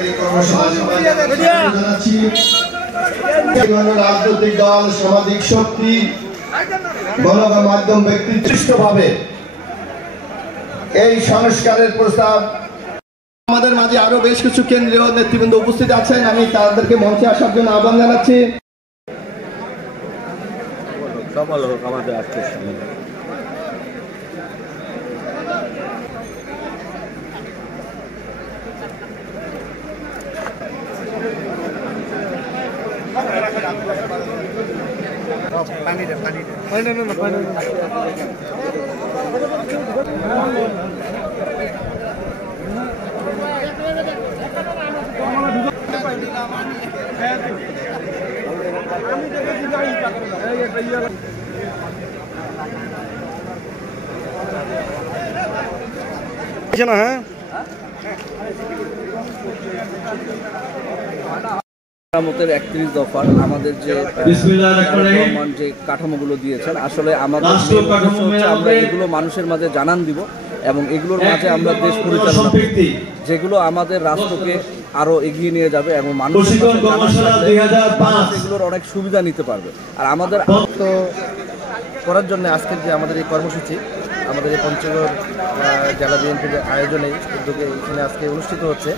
আজকের এই কর্মসূচি জানাচ্ছি বিভিন্ন রাজনৈতিক দল, সামাজিক শক্তি, গণমাধ্যম ব্যক্তিনিষ্ঠভাবে এই সংস্কারের প্রস্তাব আমাদের মাঝে আরো বেশ কিছু কেন্দ্রীয় নেতৃবৃন্দ উপস্থিত আছেন। আমি তাদেরকে মঞ্চে আসার জন্য আহ্বান জানাচ্ছি। আমাদের আজকের মেরামতের 31 দফার আমাদের যে কাঠামোগুলো দিয়েছেন, আসলে আমাদের আমরা এগুলো মানুষের মাঝে জানান দিব এবং এগুলোর মাঝে আমরা দেশ পরিচালনা যেগুলো আমাদের রাষ্ট্রকে আরো এগিয়ে নিয়ে যাবে এবং মানুষ এগুলোর অনেক সুবিধা নিতে পারবে। আর আমাদের তো করার জন্য আজকের যে আমাদের এই কর্মসূচি আমাদের এই পঞ্চগড় জেলা বিএনপির আয়োজনে উদ্যোগে এখানে আজকে অনুষ্ঠিত হচ্ছে।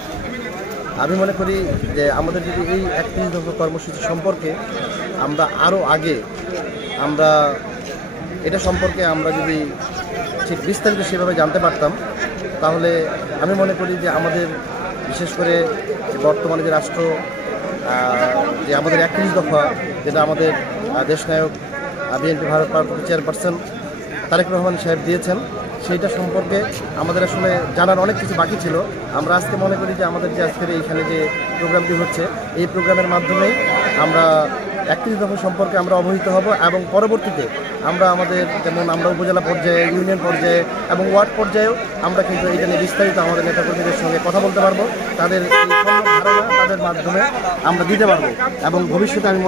আমি মনে করি যে আমাদের যদি এই 31 দফা কর্মসূচি সম্পর্কে আমরা আরও আগে আমরা এটা সম্পর্কে আমরা যদি ঠিক বিস্তারিত সেভাবে জানতে পারতাম, তাহলে আমি মনে করি যে আমাদের বিশেষ করে বর্তমানে যে রাষ্ট্র যে আমাদের 31 দফা যেটা আমাদের দেশনায়ক বিএনপি ভারত ভারপ্রাপ্ত চেয়ারপারসন তারেক রহমান সাহেব দিয়েছেন, সেইটা সম্পর্কে আমাদের আসলে জানার অনেক কিছু বাকি ছিল। আমরা আজকে মনে করি যে আমাদের যে আজকের এইখানে যে প্রোগ্রামটি হচ্ছে এই প্রোগ্রামের মাধ্যমে আমরা 31 দফা সম্পর্কে আমরা অবহিত হব এবং পরবর্তীতে আমরা আমাদের যেমন আমরা উপজেলা পর্যায়ে, ইউনিয়ন পর্যায়ে এবং ওয়ার্ড পর্যায়েও আমরা কিন্তু এইটা নিয়ে বিস্তারিত আমাদের নেতাকর্মীদের সঙ্গে কথা বলতে পারবো, তাদের ধারণা তাদের মাধ্যমে আমরা দিতে পারবো এবং ভবিষ্যতে আমি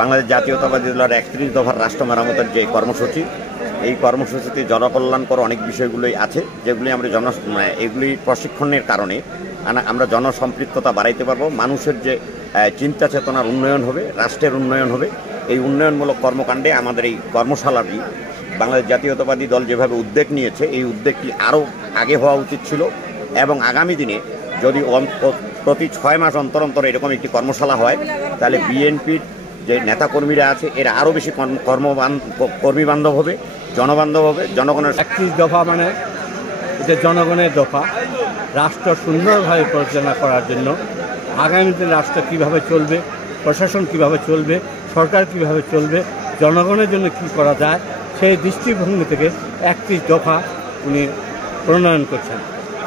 বাংলাদেশ জাতীয়তাবাদী দলের 31 দফার রাষ্ট্র মেরামতের যে কর্মসূচি, এই কর্মসূচিতে জনকল্যাণকর অনেক বিষয়গুলোই আছে যেগুলি আমরা এগুলি প্রশিক্ষণের কারণে আমরা জনসম্পৃক্ততা বাড়াইতে পারবো। মানুষের যে চিন্তা চেতনার উন্নয়ন হবে, রাষ্ট্রের উন্নয়ন হবে। এই উন্নয়নমূলক কর্মকাণ্ডে আমাদের এই কর্মশালাটি বাংলাদেশ জাতীয়তাবাদী দল যেভাবে উদ্যোগ নিয়েছে, এই উদ্যোগটি আরও আগে হওয়া উচিত ছিল এবং আগামী দিনে যদি প্রতি 6 মাস অন্তর অন্তর এরকম একটি কর্মশালা হয়, তাহলে বিএনপির যে নেতাকর্মীরা আছে এরা আরও বেশি কর্মীবান্ধব হবে, জনবান্ধব হবে। জনগণের 31 দফা মানে এটা জনগণের দফা। রাষ্ট্র সুন্দরভাবে পরিচালনা করার জন্য আগামীতে রাষ্ট্র কীভাবে চলবে, প্রশাসন কীভাবে চলবে, সরকার কীভাবে চলবে, জনগণের জন্য কী করা যায়, সেই দৃষ্টিভঙ্গি থেকে 31 দফা উনি প্রণয়ন করছেন।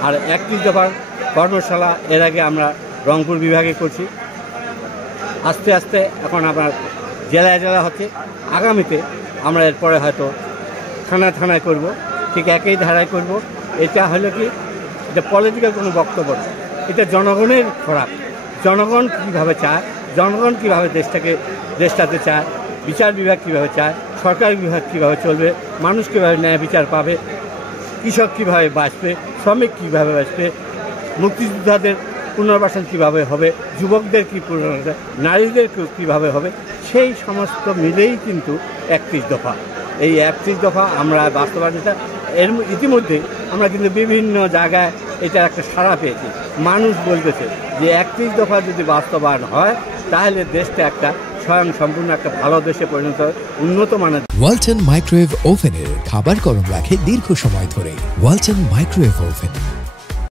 আর 31 দফার কর্মশালা এর আগে আমরা রংপুর বিভাগে করছি, আস্তে আস্তে এখন আমার জেলায় জেলা হচ্ছে। আগামীতে আমরা এরপরে হয়তো থানায় থানায় করব, ঠিক একই ধারায় করব। এটা হলো কি, এটা পলিটিক্যাল কোনো বক্তব্য না, এটা জনগণের খোরাক। জনগণ কীভাবে চায়, জনগণ কীভাবে দেশটাতে চায়, বিচার বিভাগ কীভাবে চায়, সরকার বিভাগ কীভাবে চলবে, মানুষ কীভাবে ন্যায় বিচার পাবে, কৃষক কীভাবে বাঁচবে, শ্রমিক কীভাবে বাঁচবে, মুক্তিযোদ্ধাদের পুনর্বাসন কীভাবে হবে, যুবকদের কী পুনর্বাসন, নারীদের কীভাবে হবে, সেই সমস্ত মিলেই কিন্তু 31 দফা। এই 31 দফা আমরা বাস্তবায়নটা এর ইতিমধ্যে আমরা কিন্তু বিভিন্ন জায়গায় এটা একটা সাড়া পেয়েছি। মানুষ বলতেছে যে 31 দফা যদি বাস্তবায়ন হয় তাহলে দেশটা একটা স্বয়ং সম্পূর্ণ একটা ভালো দেশে পরিণত হয়, উন্নত মানের। ওয়ালটন মাইক্রোওয়েভ ওভেনের খাবার গরম রাখে দীর্ঘ সময় ধরে। Walton microwave oven.